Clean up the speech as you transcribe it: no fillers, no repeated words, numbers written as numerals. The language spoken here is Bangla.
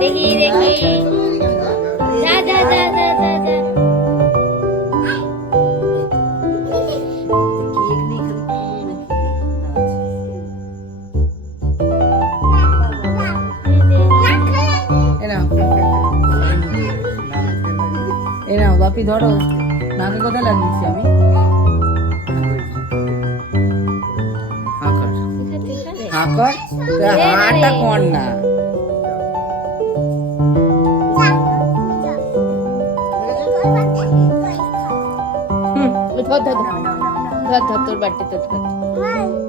দেখি দেখি যা যা যা যা যা যা বাপি ধরো নাকে কোথায় লাগিয়েছি আমি হাঁকর হাঁটা কর না ধর ধর ধর ধর তোর বাড়িতে তোর